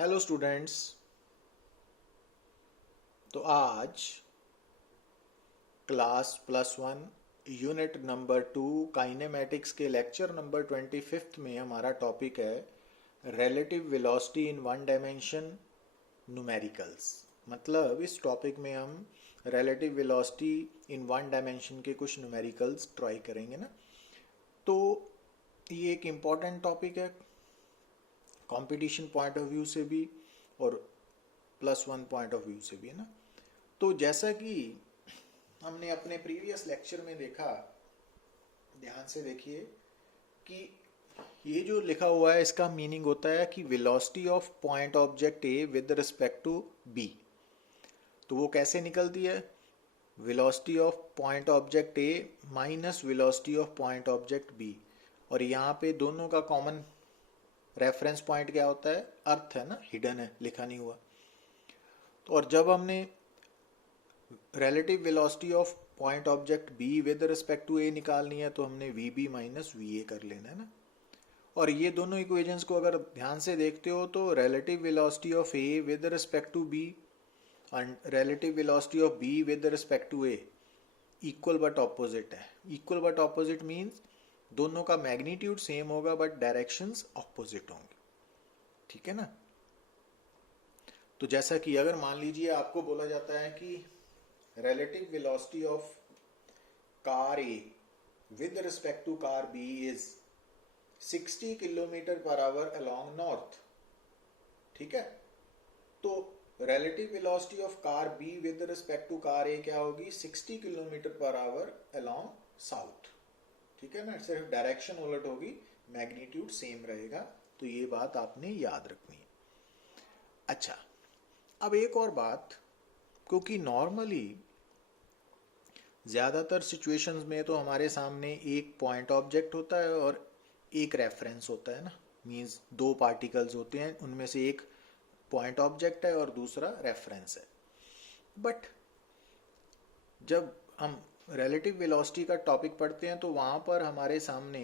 Hello students. तो आज class +1 unit number 2 kinematics के लेक्चर नंबर 25 में हमारा टॉपिक है relative velocity in one dimension numericals. मतलब इस टॉपिक में हम relative velocity in one dimension के कुछ न्यूमेरिकल्स ट्राई करेंगे ना। तो ये एक इम्पॉर्टेंट टॉपिक है कंपटीशन पॉइंट ऑफ व्यू से भी और +1 पॉइंट ऑफ व्यू से भी, है ना। तो जैसा कि हमने अपने प्रीवियस लेक्चर में देखा, ध्यान से देखिए कि ये जो लिखा हुआ है इसका मीनिंग होता है कि velocity of point object A with respect to B. तो वो कैसे निकलती है? Velocity of point object A minus velocity of point object B. और यहाँ पे दोनों का कॉमन रेफरेंस पॉइंट क्या होता है? अर्थ है ना, हिडन है, लिखा नहीं हुआ। तो और जब हमने relative velocity of point object B with respect to A निकालनी है तो हमने V B minus V A कर लेना है ना। और ये दोनों इक्वेशंस को अगर ध्यान से देखते हो तो relative velocity of A with respect to B and relative velocity of B with respect to A equal but opposite है। इक्वल बट ऑपोजिट मीन्स दोनों का मैग्नीट्यूड सेम होगा बट डायरेक्शंस ऑपोजिट होंगे, ठीक है ना। तो जैसा कि अगर मान लीजिए आपको बोला जाता है कि relative velocity of car A with respect to car B is 60 kilometre per our along north, ठीक है। तो relative velocity of car B with respect to car A क्या होगी? 60 kilometre per our along south, ठीक है ना। सिर्फ direction उलट होगी, मैग्नीट्यूड सेम रहेगा। तो ये बात आपने याद रखनी है। अच्छा, अब एक और बात, क्योंकि नॉर्मली ज़्यादातर सिचुएशंस में तो हमारे सामने एक पॉइंट ऑब्जेक्ट होता है और एक रेफरेंस होता है ना। मींस दो पार्टिकल्स होते हैं, उनमें से एक पॉइंट ऑब्जेक्ट है और दूसरा रेफरेंस है। बट जब हम रिलेटिव वेलोसिटी का टॉपिक पढ़ते हैं तो वहाँ पर हमारे सामने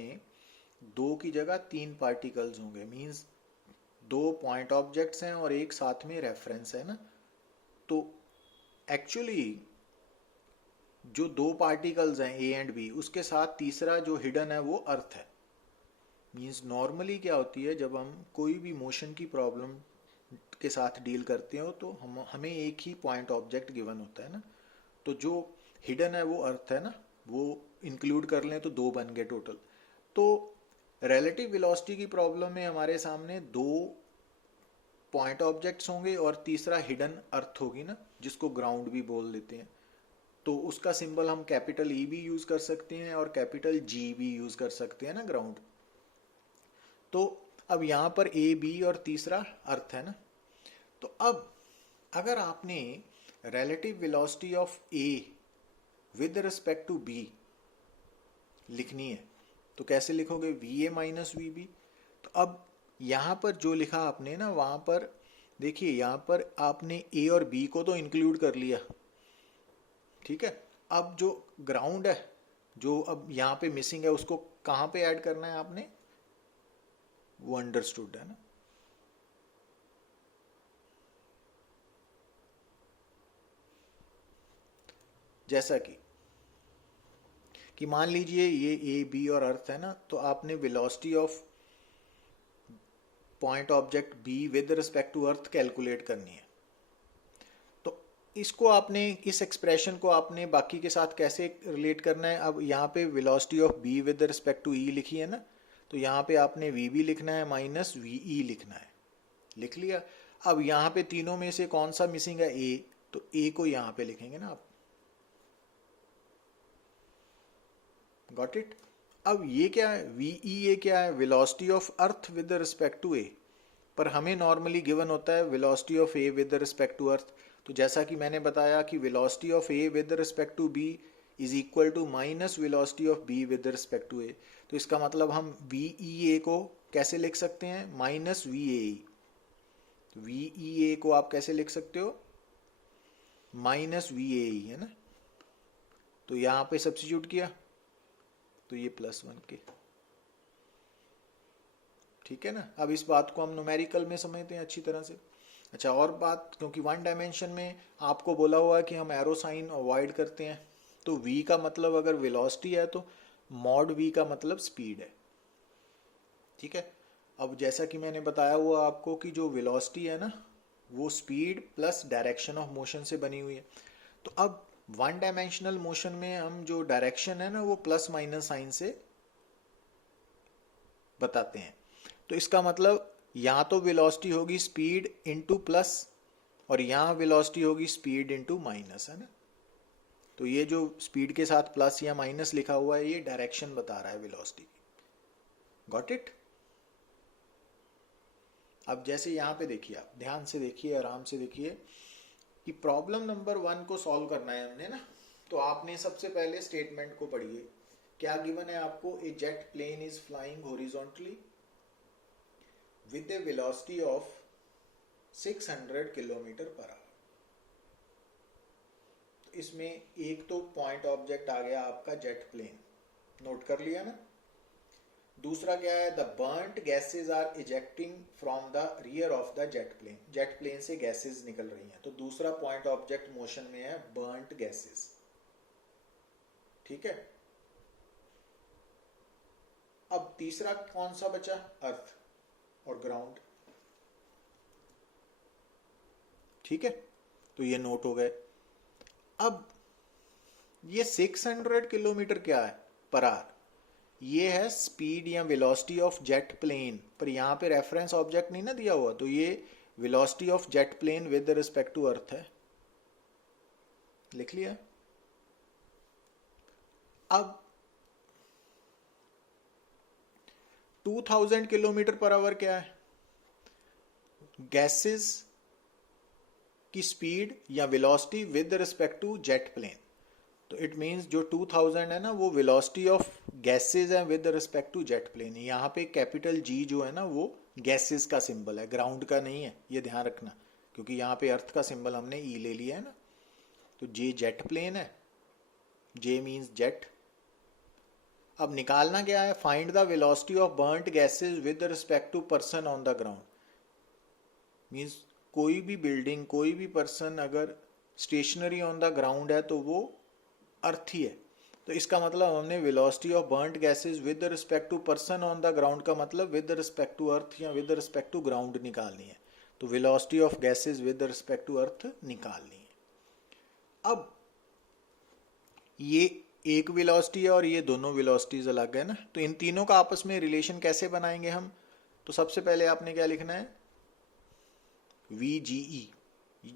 दो की जगह तीन पार्टिकल्स होंगे। मींस दो पॉइंट ऑब्जेक्ट्स हैं और एक साथ में रेफरेंस है ना। तो एक्चुअली जो दो पार्टिकल्स हैं ए एंड बी, उसके साथ तीसरा जो हिडन है वो अर्थ है। मींस नॉर्मली क्या होती है, जब हम कोई भी मोशन की प्रॉब्लम के साथ डील करते हो तो हमें एक ही पॉइंट ऑब्जेक्ट गिवन होता है ना। तो जो हिडन है वो अर्थ है ना, वो इंक्लूड कर लें तो दो बन गए टोटल। तो रिलेटिव वेलोसिटी की प्रॉब्लम में हमारे सामने दो पॉइंट ऑब्जेक्ट्स होंगे और तीसरा हिडन अर्थ होगी ना, जिसको ग्राउंड भी बोल देते हैं। तो उसका सिंबल हम कैपिटल ई भी यूज कर सकते हैं और कैपिटल जी भी यूज कर सकते हैं ना, ग्राउंड। तो अब यहां पर ए बी और तीसरा अर्थ है ना। तो अब अगर आपने relative velocity of A with respect to B लिखनी है तो कैसे लिखोगे? V A minus V B. तो अब यहां पर जो लिखा आपने ना, वहां पर देखिए, यहां पर आपने ए और बी को तो इंक्लूड कर लिया, ठीक है। अब जो ग्राउंड है, जो अब यहाँ पे मिसिंग है, उसको कहाँ पे ऐड करना है आपने? वो अंडरस्टूड है ना। जैसा कि मान लीजिए ये ए बी और अर्थ है ना, तो आपने velocity of point object B with respect to earth calculate करनी है। तो इसको आपने, इस एक्सप्रेशन को आपने बाकी के साथ कैसे रिलेट करना है? अब यहाँ पे velocity of B with respect to E लिखी है ना, तो यहाँ पे आपने वी बी लिखना है माइनस वी ई लिखना है। लिख लिया। अब यहाँ पे तीनों में से कौन सा मिसिंग है? ए। तो ए को यहाँ पे लिखेंगे ना आप। Got it. अब ये क्या है? वी ई ए क्या है? Velocity of earth with respect to A. पर हमें नॉर्मली गिवन होता है velocity of A with respect to earth. तो जैसा कि मैंने बताया कि velocity of A with respect to B is equal to minus velocity of B with respect to A. तो इसका मतलब हम वी ई ए को कैसे लिख सकते हैं? Minus V A E. V E A को आप कैसे लिख सकते हो? माइनस वी ए ई, है ना। तो यहां पे सब्स्टिट्यूट किया तो ये +1 के, ठीक है ना। अब इस बात को हम न्यूमेरिकल में समझते हैं अच्छी तरह से। अच्छा, और बात, क्योंकि वन डायमेंशन में आपको बोला हुआ है कि हम एरो साइन अवॉइड करते हैं, तो v का मतलब अगर वेलोसिटी है तो मॉड v का मतलब स्पीड है। ठीक है। अब जैसा कि मैंने बताया हुआ आपको कि जो वेलोसिटी है ना वो speed plus direction of motion से बनी हुई है। तो अब वन डायमेंशनल मोशन में हम जो डायरेक्शन है ना वो प्लस माइनस साइन से बताते हैं। तो इसका मतलब यहाँ तो वेलोसिटी होगी स्पीड इंटू प्लस, और यहाँ वेलोसिटी होगी स्पीड इंटू माइनस, है ना। तो ये जो स्पीड के साथ प्लस या माइनस लिखा हुआ है ये डायरेक्शन बता रहा है वेलोसिटी की। Got it. अब जैसे यहाँ पे देखिए, आप ध्यान से देखिए, आराम से देखिए कि प्रॉब्लम नंबर 1 को सॉल्व करना है हमने ना। तो आपने सबसे पहले स्टेटमेंट को पढ़िए। क्या गिवन है आपको? A jet plane is flying horizontally with a velocity of 600 kilometre per hour. इसमें एक तो पॉइंट ऑब्जेक्ट आ गया आपका जेट प्लेन, नोट कर लिया ना। दूसरा क्या है? The burnt gases are ejecting from the rear of the jet plane. Jet plane से गैसेज निकल रही हैं, तो दूसरा पॉइंट ऑब्जेक्ट मोशन में है बर्न्ट गैसेज। ठीक है। अब तीसरा कौन सा बचा? अर्थ और ग्राउंड। ठीक है, तो ये नोट हो गए। अब ये 600 किलोमीटर क्या है पर आवर? ये है स्पीड या वेलोसिटी ऑफ जेट प्लेन, पर यहां पे रेफरेंस ऑब्जेक्ट नहीं ना दिया हुआ, तो ये velocity of jet plane with respect to earth है। लिख लिया। अब 2000 किलोमीटर पर आवर क्या है? गैसेस की स्पीड या velocity with respect to jet plane. तो इट मींस जो 2000 है ना वो वेलोसिटी ऑफ गैसेस है with respect to jet plane. यहाँ पे कैपिटल जी जो है ना वो गैसेस का सिंबल है, ग्राउंड का नहीं है, ये ध्यान रखना, क्योंकि यहाँ पे अर्थ का सिंबल हमने ई ले लिया है ना। तो जे जेट प्लेन है, जे मींस जेट। अब निकालना क्या है? Find the velocity of burnt gases with respect to person on the ground. Means कोई भी बिल्डिंग, कोई भी पर्सन अगर स्टेशनरी ऑन द ग्राउंड है तो वो अर्थ ही है। तो इसका मतलब हमने velocity of burnt gases with respect to person on the ground का मतलब विद रिस्पेक्ट टू अर्थ या विद रिस्पेक्ट टू ग्राउंड निकालनी है। तो velocity of gases with respect to earth निकालनी है। अब ये एक वेलोसिटी है और ये दोनों वेलोसिटीज अलग है ना, तो इन तीनों का आपस में रिलेशन कैसे बनाएंगे हम? तो सबसे पहले आपने क्या लिखना है? VGE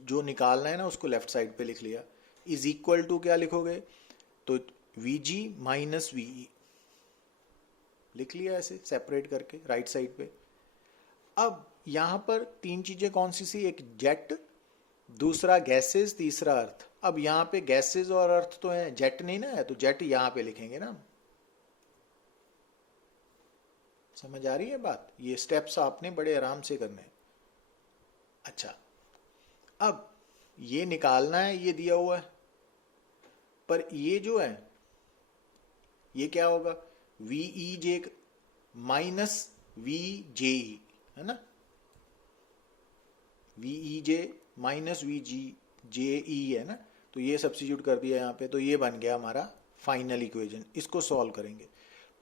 जो निकालना है ना उसको लेफ्ट साइड पे लिख लिया, इज इक्वल टू क्या लिखोगे? तो VG माइनस VE लिख लिया ऐसे सेपरेट करके राइट साइड पे। अब यहां पर तीन चीजें कौन सी सी? एक जेट, दूसरा गैसेस, तीसरा अर्थ। अब यहाँ पे गैसेस और अर्थ तो है, जेट नहीं ना है, तो जेट यहाँ पे लिखेंगे ना। समझ आ रही है बात? ये स्टेप्स आपने बड़े आराम से करने हैं। अच्छा, अब ये निकालना है, ये दिया हुआ है, पर ये जो है ये क्या होगा? VE जे माइनस VJE है ना, VE जे माइनस VJE है ना। तो ये सब्स्टिट्यूट कर दिया यहाँ पे, तो ये बन गया हमारा फाइनल इक्वेशन। इसको सॉल्व करेंगे,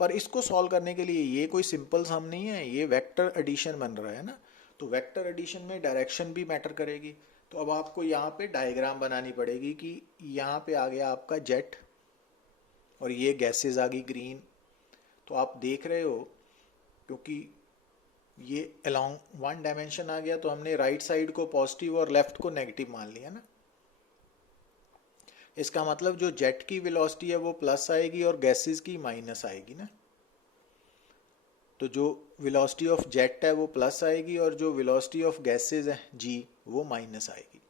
पर इसको सॉल्व करने के लिए ये कोई सिंपल सम नहीं है, ये वेक्टर एडिशन बन रहा है ना। तो वेक्टर एडिशन में डायरेक्शन भी मैटर करेगी। तो अब आपको यहाँ पे डायग्राम बनानी पड़ेगी कि यहाँ पे आ गया आपका जेट और ये गैसेस आ गई ग्रीन। तो आप देख रहे हो, क्योंकि ये अलोंग वन डायमेंशन आ गया तो हमने राइट साइड को पॉजिटिव और लेफ्ट को नेगेटिव मान लिया ना। इसका मतलब जो जेट की वेलोसिटी है वो प्लस आएगी और गैसेस की माइनस आएगी ना। तो जो वेलोसिटी ऑफ जेट है वो प्लस आएगी और जो वेलोसिटी ऑफ गैसेस है जी वो माइनस आएगी।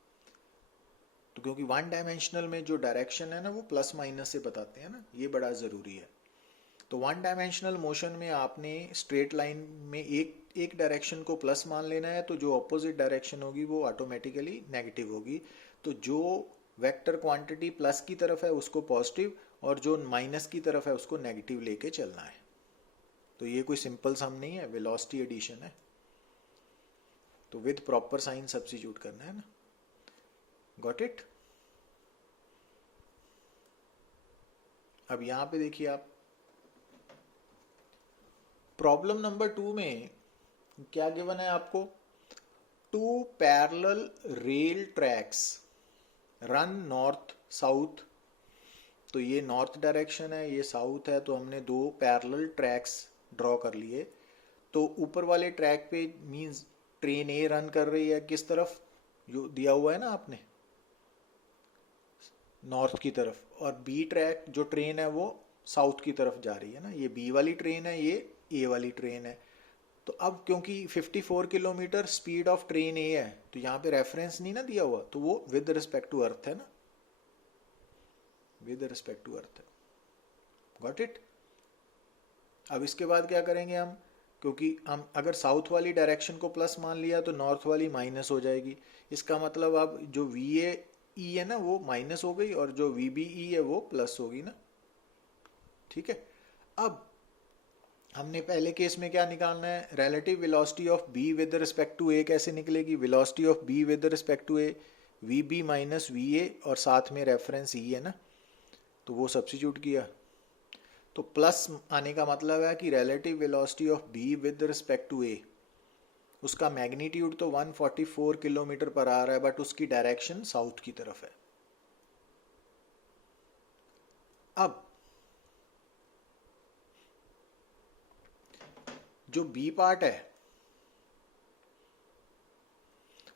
तो क्योंकि वन डायमेंशनल में जो डायरेक्शन है ना वो प्लस माइनस से बताते हैं ना, ये बड़ा ज़रूरी है। तो वन डायमेंशनल मोशन में आपने स्ट्रेट लाइन में एक डायरेक्शन को प्लस मान लेना है, तो जो अपोजिट डायरेक्शन होगी वो ऑटोमेटिकली नेगेटिव होगी। तो जो वेक्टर क्वांटिटी प्लस की तरफ है उसको पॉजिटिव और जो माइनस की तरफ है उसको नेगेटिव लेके चलना है। तो ये कोई सिंपल सम नहीं है, वेलोसिटी एडिशन है, तो विद प्रॉपर साइन सब्स्टिट्यूट करना है ना। Got it. अब यहां पे देखिए आप, प्रॉब्लम नंबर 2 में क्या गिवन है आपको, 2 parallel rail tracks run north south, तो ये नॉर्थ डायरेक्शन है, ये साउथ है, तो हमने 2 पैरेलल ट्रैक्स ड्रॉ कर लिए। तो ऊपर वाले ट्रैक पे मींस ट्रेन ए रन कर रही है किस तरफ, जो दिया हुआ है ना आपने, नॉर्थ की तरफ, और बी ट्रैक जो ट्रेन है वो साउथ की तरफ जा रही है ना, ये बी वाली ट्रेन है, ये ए वाली ट्रेन है। तो अब क्योंकि 54 kilometre speed of train A है, तो यहाँ पे रेफरेंस नहीं ना दिया हुआ, तो वो विद रिस्पेक्ट टू अर्थ है ना, विद रिस्पेक्ट टू अर्थ है। Got it. अब इसके बाद क्या करेंगे हम, क्योंकि हम अगर साउथ वाली डायरेक्शन को प्लस मान लिया तो नॉर्थ वाली माइनस हो जाएगी। इसका मतलब अब जो वी ए ई है ना वो माइनस हो गई, और जो वी बी ई है वो प्लस होगी ना। ठीक है। अब हमने पहले केस में क्या निकालना है, relative velocity of B with respect to A कैसे निकलेगी, velocity of B with respect to A, V B minus V A, और साथ में रेफरेंस ई है ना, तो वो सब्स्टिट्यूट किया। तो प्लस आने का मतलब है कि relative velocity of B with respect to A, उसका मैग्नीट्यूड तो 144 किलोमीटर पर आ रहा है, बट उसकी डायरेक्शन साउथ की तरफ है। अब जो बी पार्ट है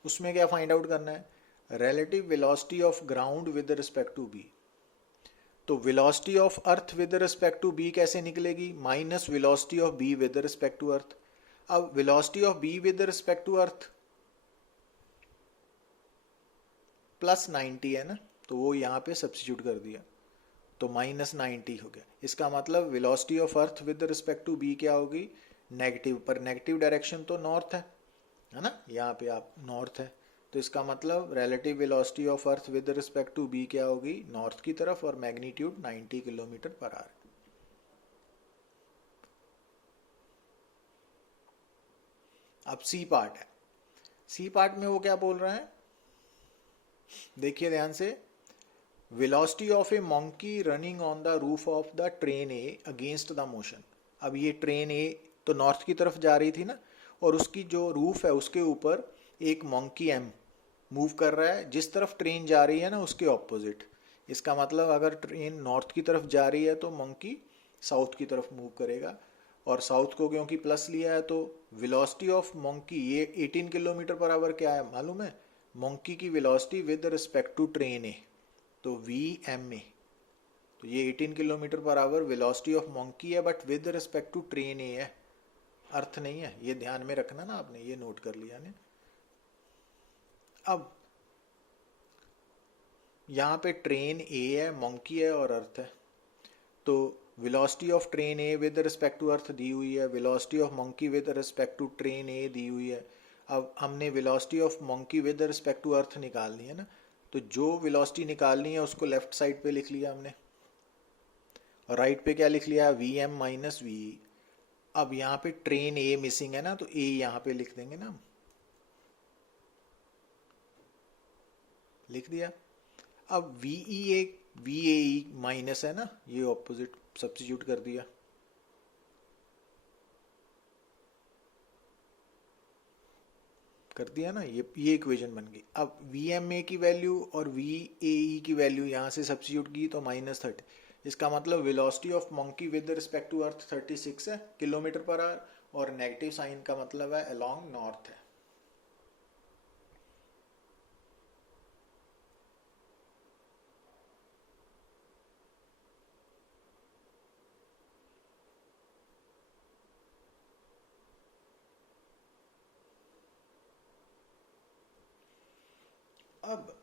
उसमें क्या फाइंड आउट करना है, relative velocity of ground with respect to B. तो velocity of earth with respect to B कैसे निकलेगी, minus velocity of B with respect to earth. अब velocity of B with respect to earth plus 90 है ना, तो वो यहाँ पे सब्स्टिट्यूट कर दिया, तो माइनस 90 हो गया। इसका मतलब velocity of earth with respect to B क्या होगी, नेगेटिव, पर नेगेटिव डायरेक्शन तो नॉर्थ है ना, यहाँ पे आप नॉर्थ है, तो इसका मतलब relative velocity of earth with respect to B क्या होगी, नॉर्थ की तरफ, और मैग्नीट्यूड 90 किलोमीटर पर आवर। अब सी पार्ट है, सी पार्ट में वो क्या बोल रहा है, देखिए ध्यान से, velocity of A monkey running on the roof of the train A against the motion. अब ये ट्रेन ए तो नॉर्थ की तरफ जा रही थी ना, और उसकी जो रूफ है उसके ऊपर एक मंकी एम मूव कर रहा है, जिस तरफ ट्रेन जा रही है ना उसके ऑपोजिट। इसका मतलब अगर ट्रेन नॉर्थ की तरफ जा रही है तो मंकी साउथ की तरफ मूव करेगा, और साउथ को क्योंकि प्लस लिया है तो वेलोसिटी ऑफ मंकी, ये 18 किलोमीटर पर आवर क्या है मालूम है, मंकी की velocity with respect to train A, तो वी एम ए, तो ये 18 kilometre per hour velocity of monkey है, but with respect to train A है, अर्थ नहीं है, ये ध्यान में रखना ना आपने, ये नोट कर लिया ने। अब यहाँ पे ट्रेन ए है, मंकी है और अर्थ है, तो velocity of train A with respect to earth दी हुई है, velocity of monkey with respect to train A दी हुई है। अब हमने velocity of monkey with respect to earth निकालनी है ना, तो जो वेलोसिटी निकालनी है उसको लेफ्ट साइड पे लिख लिया हमने, और राइट पे क्या लिख लिया, वी एम माइनस वी। अब यहाँ पे ट्रेन ए मिसिंग है ना, तो ए यहाँ पे लिख देंगे ना, लिख दिया। अब we E A V A E minus है ना, ये ऑपोजिट सब्स्टिट्यूट कर दिया, ना, ये इक्वेशन बन गई। अब वी एम ए की वैल्यू और वी ए ई की वैल्यू यहाँ से सब्स्टिट्यूट की तो -30, इसका मतलब velocity of monkey with respect to earth 36 है किलोमीटर पर आवर, और नेगेटिव साइन का मतलब है अलोंग नॉर्थ है। अब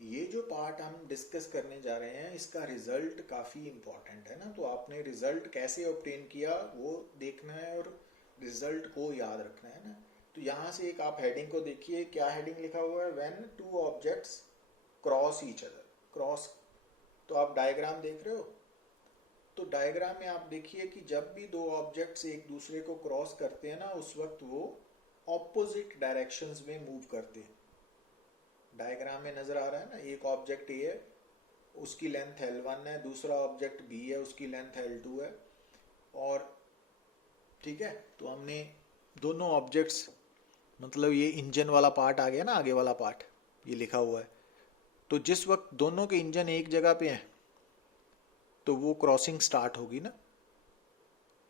ये जो पार्ट हम डिस्कस करने जा रहे हैं इसका रिजल्ट काफी इंपॉर्टेंट है ना, तो आपने रिजल्ट कैसे ऑब्टेन किया वो देखना है, और रिजल्ट को याद रखना है ना। तो यहाँ से एक आप हेडिंग को देखिए, क्या हेडिंग लिखा हुआ है, when two objects cross each other, cross, तो आप डायग्राम देख रहे हो, तो डायग्राम में आप देखिए कि जब भी दो ऑब्जेक्ट्स एक दूसरे को क्रॉस करते हैं ना, उस वक्त वो ऑपोजिट डायरेक्शंस में मूव करते हैं। डायग्राम में नजर आ रहा है ना, एक ऑब्जेक्ट ए है, उसकी लेंथ L1 है, दूसरा ऑब्जेक्ट B है, उसकी लेंथ L2 है, और ठीक है, तो हमने दोनों ऑब्जेक्ट्स, मतलब ये इंजन वाला पार्ट आ गया ना, आगे वाला पार्ट ये लिखा हुआ है, तो जिस वक्त दोनों के इंजन एक जगह पे हैं तो वो क्रॉसिंग स्टार्ट होगी ना।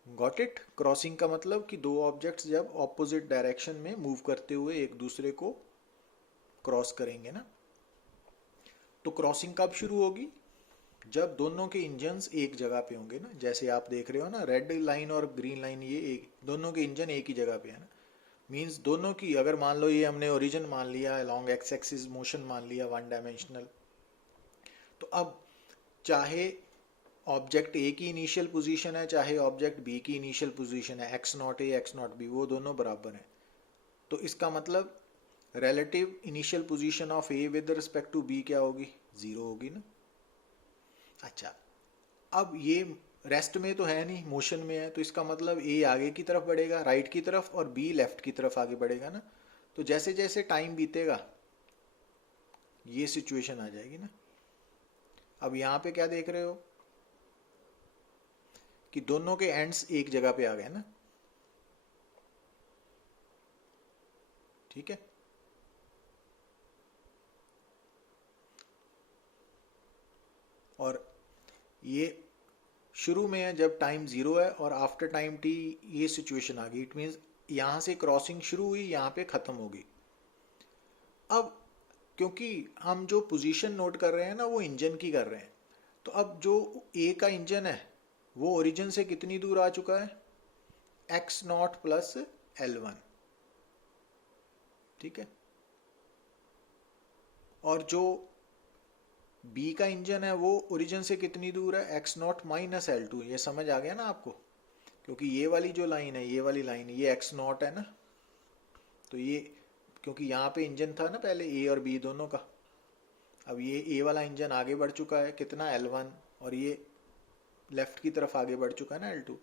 Got it? क्रॉसिंग का मतलब कि दो ऑब्जेक्ट्स जब ऑपोजिट डायरेक्शन में मूव करते हुए एक दूसरे को क्रॉस करेंगे ना, तो क्रॉसिंग कब शुरू होगी? जब दोनों के इंजन्स एक जगह पे होंगे ना। जैसे आप देख रहे हो ना, रेड लाइन और ग्रीन लाइन, ये एक, दोनों के इंजन एक ही जगह पे है ना। मीन्स दोनों की, अगर मान लो ये हमने ओरिजिन मान लिया, लॉन्ग एक्स एक्सिस मोशन मान लिया, वन डायमेंशनल, तो अब चाहे ऑब्जेक्ट ए की इनिशियल पोजीशन है, चाहे ऑब्जेक्ट बी की इनिशियल पोजीशन है, x naught A x naught B, वो दोनों बराबर हैं। तो इसका मतलब relative initial position of A with respect to B क्या होगी? 0 होगी ना। अच्छा, अब ये रेस्ट में तो है नहीं, मोशन में है, तो इसका मतलब ए आगे की तरफ बढ़ेगा, राइट की तरफ, और बी लेफ्ट की तरफ आगे बढ़ेगा ना। तो जैसे जैसे टाइम बीतेगा ये सिचुएशन आ जाएगी ना। अब यहाँ पे क्या देख रहे हो कि दोनों के एंड्स एक जगह पे आ गए ना, ठीक है। और ये शुरू में है जब टाइम 0 है, और आफ्टर टाइम t ये सिचुएशन आ गई। इट मीन्स यहाँ से क्रॉसिंग शुरू हुई, यहाँ पे ख़त्म होगी। अब क्योंकि हम जो पोजीशन नोट कर रहे हैं ना, वो इंजन की कर रहे हैं, तो अब जो ए का इंजन है वो ओरिजिन से कितनी दूर आ चुका है? एक्स नॉट प्लस L1, ठीक है। और जो बी का इंजन है वो ओरिजिन से कितनी दूर है? X not minus L2। ये समझ आ गया ना आपको? क्योंकि ये वाली जो लाइन है, ये वाली लाइन, ये एक्स नॉट है ना, तो ये, क्योंकि यहाँ पे इंजन था ना पहले ए और बी दोनों का, अब ये ए वाला इंजन आगे बढ़ चुका है कितना? L1, और ये लेफ्ट की तरफ आगे बढ़ चुका है ना L2,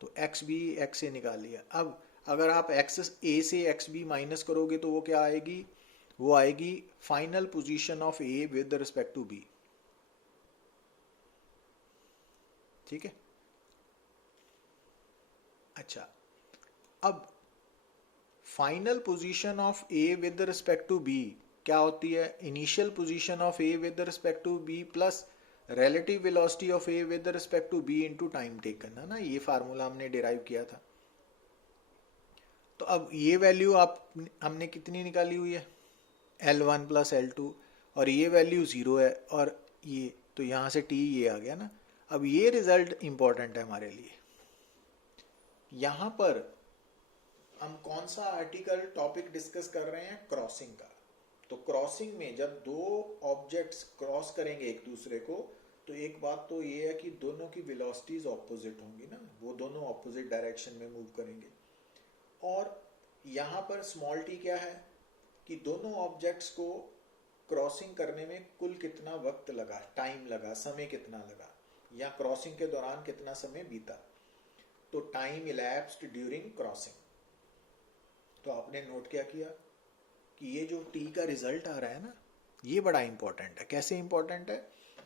तो एक्स बी एक्स से निकाल लिया। अब अगर आप एक्स ए से एक्स बी माइनस करोगे तो वो क्या आएगी? वो आएगी final position of A with respect to B, ठीक है। अच्छा, अब final position of A with respect to B क्या होती है? Initial position of A with respect to B plus relative velocity of a with respect to b into time taken, है ना। ये फार्मूला हमने डिराइव किया था। तो अब ये वैल्यू आप हमने कितनी निकाली हुई है? L1 प्लस L2, और ये वैल्यू 0 है, और ये तो यहाँ से t ये आ गया ना। अब ये रिजल्ट इंपॉर्टेंट है हमारे लिए। यहाँ पर हम कौन सा आर्टिकल टॉपिक डिस्कस कर रहे हैं? क्रॉसिंग का। तो क्रॉसिंग में जब दो ऑब्जेक्ट्स क्रॉस करेंगे एक दूसरे को, तो एक बात तो ये है कि दोनों की वेलोसिटीज ऑपोजिट होंगी ना, वो दोनों ऑपोजिट डायरेक्शन में मूव करेंगे। और यहाँ पर स्मॉल t क्या है कि दोनों ऑब्जेक्ट्स को क्रॉसिंग करने में कुल कितना वक्त लगा, टाइम लगा, समय कितना लगा, या क्रॉसिंग के दौरान कितना समय बीता। तो टाइम इलैप्स्ड ड्यूरिंग क्रॉसिंग। तो आपने नोट क्या किया कि ये जो t का रिजल्ट आ रहा है ना, ये बड़ा इंपॉर्टेंट है। कैसे इंपॉर्टेंट है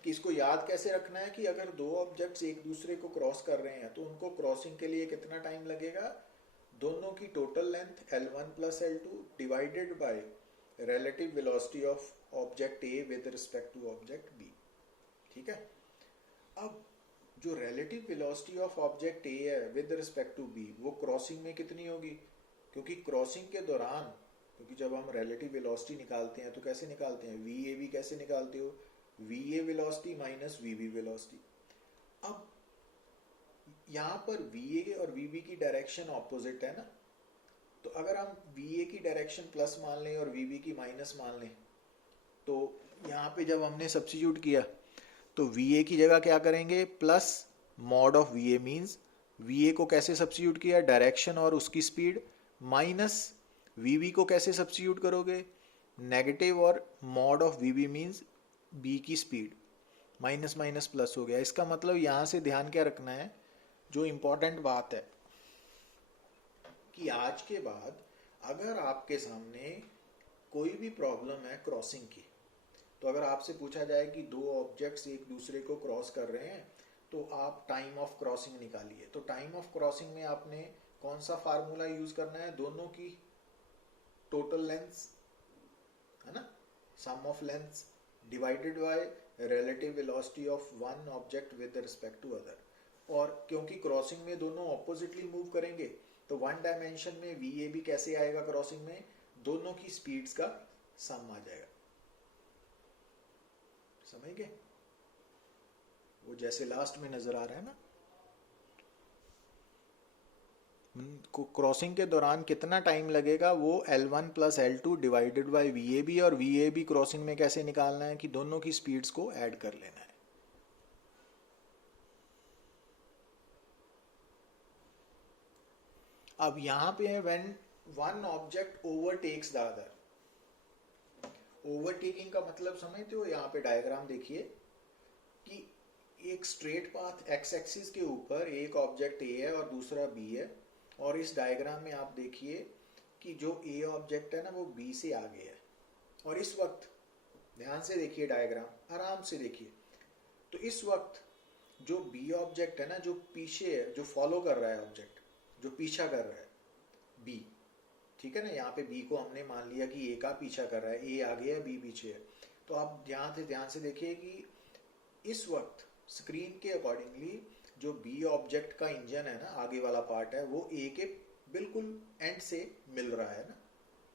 कि इसको याद कैसे रखना है कि अगर दो ऑब्जेक्ट्स एक दूसरे को क्रॉस कर रहे हैं तो उनको क्रॉसिंग के लिए कितना टाइम लगेगा? दोनों की total length L1 plus L2 divided by relative velocity of object A with respect to object B, ठीक है। अब जो relative velocity of object A है विद रिस्पेक्ट टू B, वो क्रॉसिंग में कितनी होगी? क्योंकि क्रॉसिंग के दौरान, क्योंकि जब हम रिलेटिव वेलोसिटी निकालते हैं तो कैसे निकालते हैं? VAB कैसे निकालते हो? VA velocity minus VB velocity. अब यहाँ पर VA और VB की डायरेक्शन ऑपोजिट है ना, तो अगर हम VA की डायरेक्शन प्लस मान लें और VB की माइनस मान लें, तो यहाँ पे जब हमने सब्स्टिट्यूट किया तो VA की जगह क्या करेंगे? Plus mod of VA, means VA को कैसे सब्स्टिट्यूट किया? डायरेक्शन और उसकी स्पीड, माइनस VB को कैसे सब्स्टिट्यूट करोगे? नेगेटिव और mod of VB means B की स्पीड। माइनस माइनस प्लस हो गया। इसका मतलब यहाँ से ध्यान क्या रखना है, जो इम्पोर्टेंट बात है कि आज के बाद अगर आपके सामने कोई भी प्रॉब्लम है क्रॉसिंग की, तो अगर आपसे पूछा जाए कि दो ऑब्जेक्ट्स एक दूसरे को क्रॉस कर रहे हैं तो आप टाइम ऑफ क्रॉसिंग निकालिए, तो टाइम ऑफ क्रॉसिंग में आपने कौन सा फार्मूला यूज करना है, दोनों की टोटल लेंथ है ना, sum of length divided by relative velocity of one object with respect to other. और क्योंकि क्रॉसिंग में दोनों ऑपोजिटली मूव करेंगे तो वन डायमेंशन में वी ए भी कैसे आएगा, क्रॉसिंग में दोनों की स्पीड्स का सम आ जाएगा। समझ गए, वो जैसे लास्ट में नजर आ रहा है ना, क्रॉसिंग के दौरान कितना टाइम लगेगा वो L1 plus L2 divided by VAB, और VAB क्रॉसिंग में कैसे निकालना है कि दोनों की स्पीड्स को ऐड कर लेना है। अब यहां पे है when one object overtakes the other. Overtaking का मतलब समझते हो, यहाँ पे डायग्राम देखिए कि एक स्ट्रेट पाथ एक्स एक्सिस के ऊपर एक ऑब्जेक्ट ए है और दूसरा बी है, और इस डायग्राम में आप देखिए कि जो ए ऑब्जेक्ट है ना वो बी से आगे है, और इस वक्त ध्यान से देखिए डायग्राम, आराम से देखिए, तो इस वक्त जो बी ऑब्जेक्ट है ना, जो पीछे है, जो फॉलो कर रहा है ऑब्जेक्ट, जो पीछा कर रहा है बी, ठीक है ना, यहाँ पे बी को हमने मान लिया कि ए का पीछा कर रहा है, ए आगे है बी पीछे है। तो आप ध्यान से देखिए कि इस वक्त स्क्रीन के अकॉर्डिंगली जो बी ऑब्जेक्ट का इंजन है ना, आगे वाला पार्ट है, वो ए के बिल्कुल एंड से मिल रहा है ना,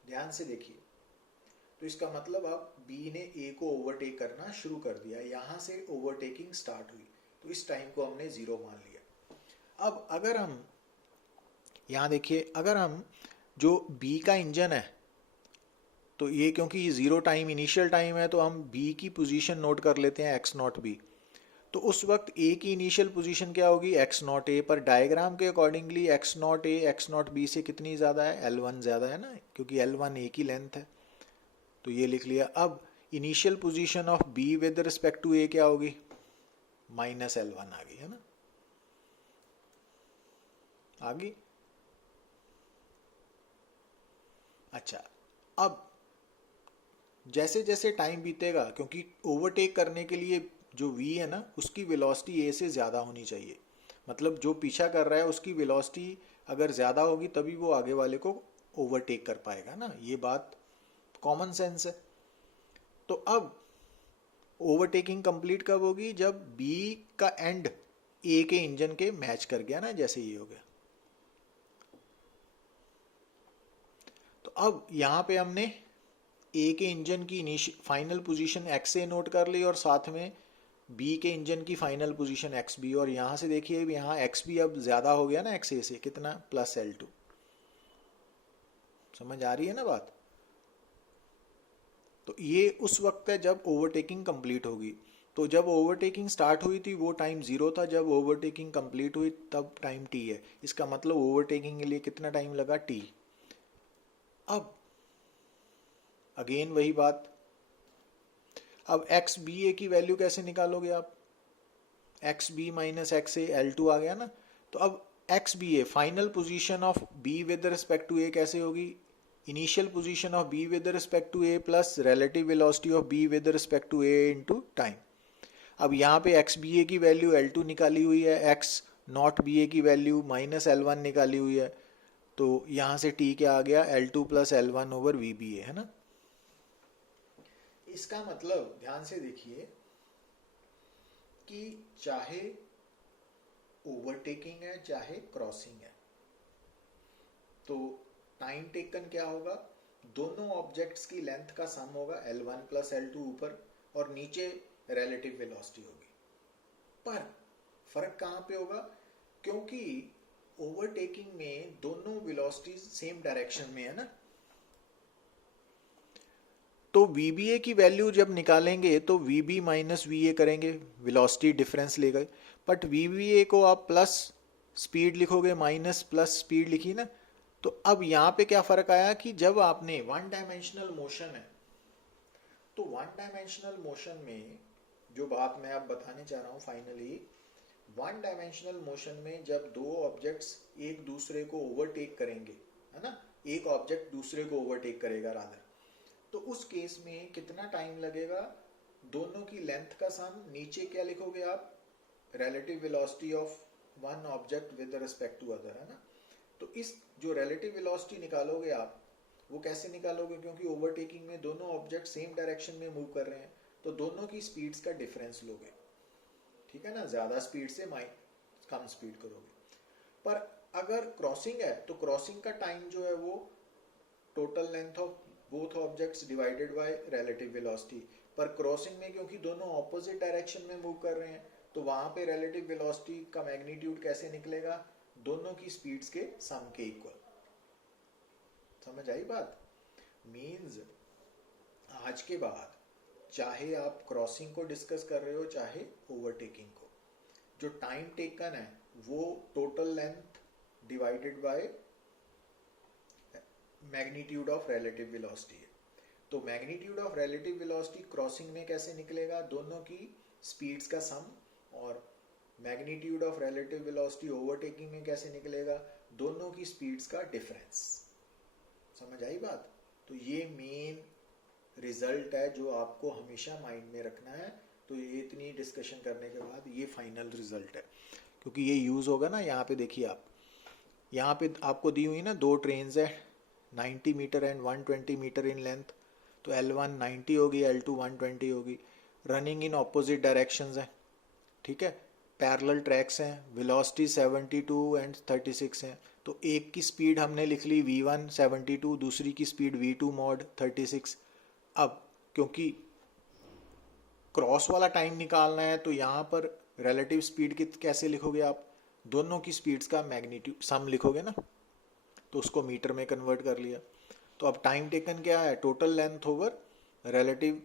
ध्यान से देखिए। तो इसका मतलब अब बी ने ए को ओवरटेक करना शुरू कर दिया, यहां से ओवरटेकिंग स्टार्ट हुई, तो इस टाइम को हमने जीरो मान लिया। अब अगर हम यहां देखिए, अगर हम जो बी का इंजन है, तो ये क्योंकि जीरो टाइम इनिशियल टाइम है तो हम बी की पोजीशन नोट कर लेते हैं एक्स नॉट बी। तो उस वक्त ए की इनिशियल पोजीशन क्या होगी, एक्स नॉट ए, पर डायग्राम के accordingly x naught A x naught B से कितनी ज़्यादा है, L1 ज़्यादा है ना, क्योंकि L1 ए की लेंथ है, तो ये लिख लिया। अब initial position of B with respect to A क्या होगी, माइनस L1 आ गई है ना, आ गई। अच्छा, अब जैसे जैसे टाइम बीतेगा, क्योंकि ओवरटेक करने के लिए जो v है ना उसकी वेलोसिटी a से ज़्यादा होनी चाहिए, मतलब जो पीछा कर रहा है उसकी वेलोसिटी अगर ज़्यादा होगी तभी वो आगे वाले को ओवरटेक कर पाएगा ना, ये बात कॉमन सेंस है। तो अब ओवरटेकिंग कंप्लीट कब होगी, जब b का एंड a के इंजन के मैच कर गया ना, जैसे ये हो गया। तो अब यहाँ पे हमने ए के इंजन की फाइनल पोजीशन एक्स ए नोट कर ली और साथ में बी के इंजन की फाइनल पोजीशन एक्स बी, और यहाँ से देखिए यहाँ एक्स बी अब ज़्यादा हो गया ना एक्स ए से, कितना, प्लस L2। समझ आ रही है ना बात। तो ये उस वक्त है जब ओवरटेकिंग कंप्लीट होगी। तो जब ओवरटेकिंग स्टार्ट हुई थी वो टाइम जीरो था, जब ओवरटेकिंग कंप्लीट हुई तब टाइम टी है। इसका मतलब ओवरटेकिंग के लिए कितना टाइम लगा, टी। अब अगेन वही बात, अब एक्स बी ए की वैल्यू कैसे निकालोगे आप, X B minus X A, L2 आ गया ना। तो अब X B A final position of B with respect to A कैसे होगी, initial position of B with respect to A plus relative velocity of B with respect to A into time. अब यहाँ पे एक्स बी ए की value L2 निकाली हुई है, x naught B ए की वैल्यू माइनस L1 निकाली हुई है, तो यहाँ से टी क्या आ गया, L2 plus L1 over V B A, है ना। इसका मतलब ध्यान से देखिए कि चाहे ओवरटेकिंग है चाहे क्रॉसिंग है, तो टाइम टेकन क्या होगा, दोनों ऑब्जेक्ट्स की लेंथ का सम होगा L1 प्लस L2 ऊपर, और नीचे रिलेटिव वेलोसिटी होगी। पर फर्क कहाँ पे होगा, क्योंकि ओवरटेकिंग में दोनों वेलोसिटी सेम डायरेक्शन में है ना, तो VBA की वैल्यू जब निकालेंगे तो VB माइनस VA करेंगे, वेलोसिटी डिफरेंस ले गए, बट VBA को आप प्लस स्पीड लिखोगे, माइनस प्लस स्पीड लिखी ना। तो अब यहाँ पे क्या फर्क आया कि जब आपने वन डायमेंशनल मोशन है, तो वन डायमेंशनल मोशन में जो बात मैं अब बताने चाह रहा हूँ फाइनली, वन डायमेंशनल मोशन में जब दो ऑब्जेक्ट्स एक दूसरे को ओवरटेक करेंगे, है ना, एक ऑब्जेक्ट दूसरे को ओवरटेक करेगा रादर, तो उस केस में कितना टाइम लगेगा, दोनों की लेंथ का सम, नीचे क्या लिखोगे आप, relative velocity of one object with respect to other, है ना। तो इस जो रिलेटिव वेलोसिटी निकालोगे आप, वो कैसे निकालोगे, क्योंकि ओवरटेकिंग में दोनों ऑब्जेक्ट सेम डायरेक्शन में मूव कर रहे हैं, तो दोनों की स्पीड्स का डिफरेंस लोगे, ठीक है ना, ज्यादा स्पीड से कम स्पीड करोगे। पर अगर क्रॉसिंग है तो क्रॉसिंग का टाइम जो है वो total length of both objects divided by relative velocity, पर क्रॉसिंग में क्योंकि दोनों ऑपोजिट डायरेक्शन में मूव कर रहे हैं, तो वहां पे रिलेटिव वेलोसिटी का मैग्नीट्यूड कैसे निकलेगा, दोनों की स्पीड्स के सम के इक्वल। समझ आई बात। मीन्स आज के बाद चाहे आप क्रॉसिंग को डिस्कस कर रहे हो चाहे ओवरटेकिंग को, जो टाइम टेकन है वो total length divided by magnitude of relative velocity है। तो magnitude of relative velocity crossing में कैसे निकलेगा, दोनों की स्पीड्स का सम, और magnitude of relative velocity overtaking में कैसे निकलेगा, दोनों की स्पीड्स का डिफरेंस। समझ आई बात। तो ये मेन रिजल्ट है जो आपको हमेशा माइंड में रखना है। तो ये इतनी डिस्कशन करने के बाद ये फाइनल रिजल्ट है, क्योंकि ये यूज होगा ना। यहाँ पे देखिए आप, यहाँ पे आपको दी हुई ना दो ट्रेन्स है 90 metre and 120 metre in length, तो L1 90 होगी, L2 120 होगी, रनिंग इन ऑपोजिट डायरेक्शंस है, ठीक है, पैरेलल ट्रैक्स हैं, वेलोसिटी 72 एंड 36 हैं। तो एक की स्पीड हमने लिख ली V1 72, दूसरी की स्पीड V2 मॉड 36। अब क्योंकि क्रॉस वाला टाइम निकालना है तो यहाँ पर रिलेटिव स्पीड की कैसे लिखोगे आप, दोनों की स्पीड्स का मैग्नीट्यूड सम लिखोगे ना, तो उसको मीटर में कन्वर्ट कर लिया। तो अब टाइम टेकन क्या है, total length over relative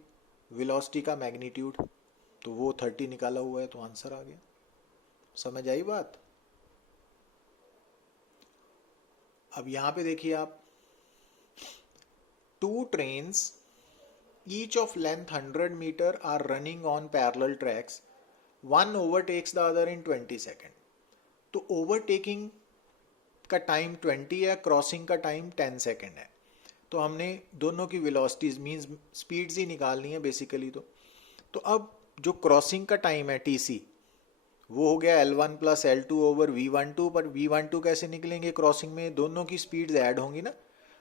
velocity का मैग्नीट्यूड, तो वो 30 निकाला हुआ है, तो आंसर आ गया। समझ आई बात। अब यहां पे देखिए आप, two trains each of length 100 metre are running on parallel tracks, one overtakes the other in 20 second. तो ओवरटेकिंग का टाइम 20 है, क्रॉसिंग का टाइम 10 सेकेंड है। तो हमने दोनों की वेलोसिटीज मींस स्पीड्स ही निकालनी है बेसिकली। तो अब जो क्रॉसिंग का टाइम है TC, वो हो गया L1 plus L2 over V12। पर V12 कैसे निकलेंगे, क्रॉसिंग में दोनों की स्पीड्स ऐड होंगी ना।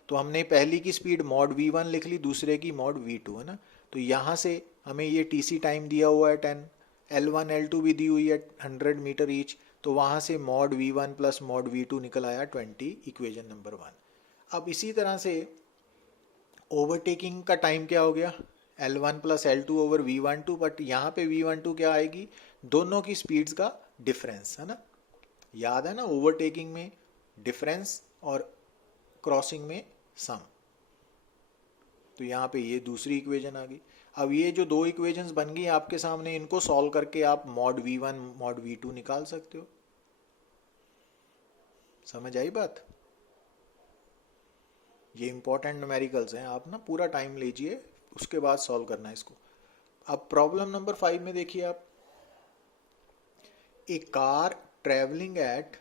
तो हमने पहली की स्पीड मॉड V1 लिख ली, दूसरे की मॉड V2, है ना। तो यहाँ से हमें ये TC टाइम दिया हुआ है 10, L1 L2 भी दी हुई है 100 मीटर ईच, तो वहाँ से mod V1 plus mod V2 निकल आया 20, इक्वेशन नंबर 1। अब इसी तरह से ओवरटेकिंग का टाइम क्या हो गया, L1 plus L2 over V12, but यहाँ पे V12 क्या आएगी, दोनों की स्पीड्स का डिफरेंस, है ना। याद है ना, ओवरटेकिंग में डिफरेंस और क्रॉसिंग में सम। तो यहाँ पे ये दूसरी इक्वेशन आ गई। अब ये जो दो इक्वेशंस बन गई आपके सामने, इनको सॉल्व करके आप मॉड V1 मॉड V2 निकाल सकते हो। समझ आई बात। ये इंपॉर्टेंट न्यूमेरिकल्स हैं, आप ना पूरा टाइम लीजिए, उसके बाद सॉल्व करना है इसको। अब प्रॉब्लम नंबर 5 में देखिए आप, a car travelling at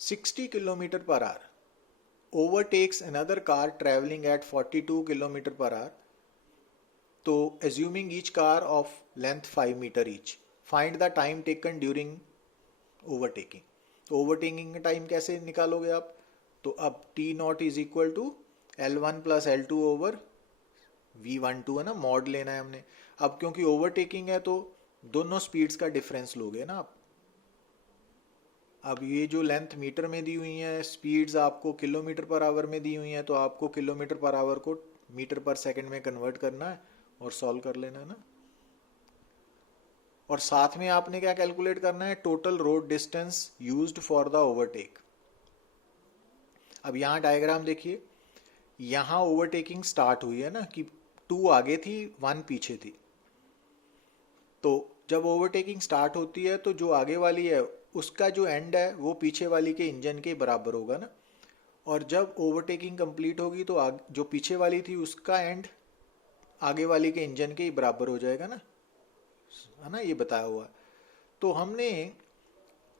60 kilometre per hour overtakes another car traveling at 42 kilometre per hour. तो assuming each car of length 5 metre each, find the time taken during overtaking। तो overtaking का time कैसे निकालोगे आप, तो अब T0 is equal to L1 plus L2 over V12, है ना, मॉड लेना है हमने। अब क्योंकि ओवरटेकिंग है तो दोनों स्पीड्स का डिफरेंस लोगे ना आप। अब ये जो लेंथ मीटर में दी हुई है, स्पीड्स आपको किलोमीटर पर आवर में दी हुई हैं, तो आपको किलोमीटर पर आवर को मीटर पर सेकंड में कन्वर्ट करना है और सॉल्व कर लेना है ना। और साथ में आपने क्या कैलकुलेट करना है, total road distance used for the overtake. अब यहाँ डायग्राम देखिए, यहाँ ओवरटेकिंग स्टार्ट हुई है ना, कि 2 आगे थी 1 पीछे थी। तो जब ओवरटेकिंग स्टार्ट होती है तो जो आगे वाली है उसका जो एंड है वो पीछे वाली के इंजन के बराबर होगा ना। और जब ओवरटेकिंग कंप्लीट होगी तो जो पीछे वाली थी उसका एंड आगे वाली के इंजन के ही बराबर हो जाएगा ना। है ना, ये बताया हुआ। तो हमने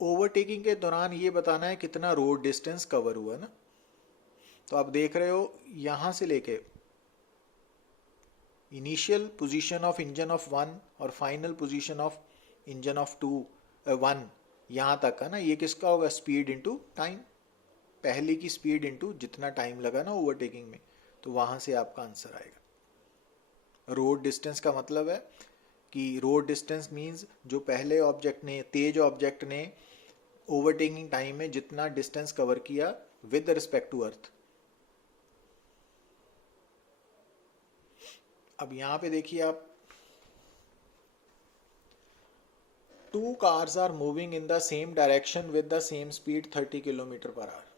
ओवरटेकिंग के दौरान ये बताना है कितना रोड डिस्टेंस कवर हुआ ना। तो आप देख रहे हो यहाँ से लेके initial position of engine of one और final position of engine of two one, यहाँ तक का ना, ये किसका होगा, स्पीड इनटू टाइम। पहले की स्पीड इनटू जितना टाइम लगा ना ओवरटेकिंग में, तो वहाँ से आपका आंसर आएगा। रोड डिस्टेंस का मतलब है कि रोड डिस्टेंस मीन्स जो पहले ऑब्जेक्ट ने, तेज ऑब्जेक्ट ने ओवरटेकिंग टाइम में जितना डिस्टेंस कवर किया विद रिस्पेक्ट टू अर्थ। अब यहां पे देखिए आप, two cars are moving in the same direction with the same speed 30 kilometre per hour.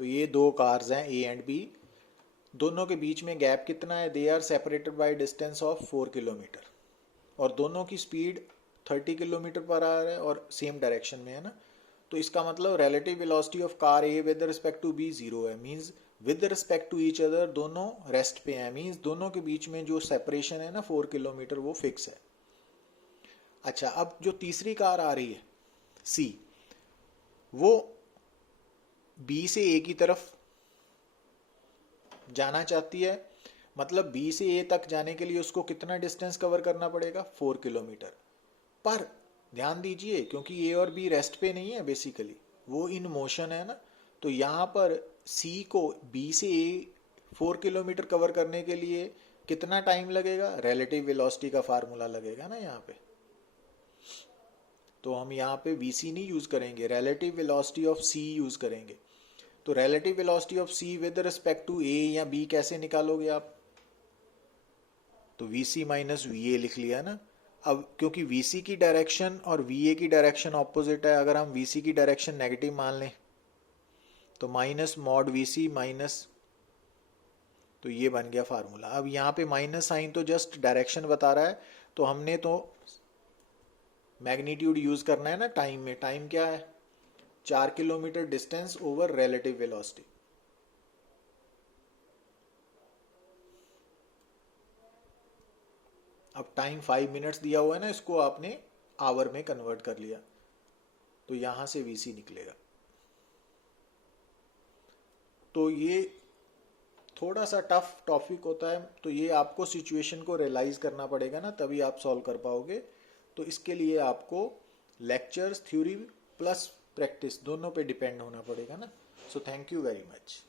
तो ये दो कार्स हैं ए एंड बी, दोनों के बीच में गैप कितना है, they are separated by distance of 4 kilometre, और दोनों की स्पीड 30 किलोमीटर पर आवर है और सेम डायरेक्शन में है ना। तो इसका मतलब relative velocity of car A with respect to B zero है, means with respect to each other दोनों रेस्ट पे हैं, मींस दोनों के बीच में जो सेपरेशन है ना 4 किलोमीटर वो फिक्स है। अच्छा, अब जो तीसरी कार आ रही है सी, वो बी से ए की तरफ जाना चाहती है, मतलब बी से ए तक जाने के लिए उसको कितना डिस्टेंस कवर करना पड़ेगा, 4 किलोमीटर। पर ध्यान दीजिए क्योंकि ए और बी रेस्ट पे नहीं है, बेसिकली वो इन मोशन है ना, तो यहाँ पर सी को बी से ए 4 किलोमीटर कवर करने के लिए कितना टाइम लगेगा, रिलेटिव वेलोसिटी का फार्मूला लगेगा ना यहाँ पे। तो हम यहाँ पे वीसी नहीं यूज करेंगे, relative velocity of C use करेंगे। तो relative velocity of C with respect to A या बी कैसे निकालोगे आप, तो वीसी माइनस वी ए लिख लिया ना। अब क्योंकि वीसी की डायरेक्शन और वीए की डायरेक्शन ऑपोजिट है, अगर हम वीसी की डायरेक्शन नेगेटिव मान लें तो माइनस मॉड वीसी माइनस, तो ये बन गया फार्मूला। अब यहाँ पे माइनस साइन तो जस्ट डायरेक्शन बता रहा है, तो हमने तो मैग्नीट्यूड यूज करना है ना टाइम में। टाइम क्या है, 4 kilometre distance over relative velocity. अब टाइम 5 मिनट्स दिया हुआ है ना, इसको आपने आवर में कन्वर्ट कर लिया, तो यहां से वीसी निकलेगा। तो ये थोड़ा सा टफ टॉपिक होता है, तो ये आपको सिचुएशन को रियलाइज करना पड़ेगा ना, तभी आप सॉल्व कर पाओगे। तो इसके लिए आपको लेक्चर्स, थ्योरी प्लस प्रैक्टिस दोनों पे डिपेंड होना पड़ेगा ना। So thank you very much.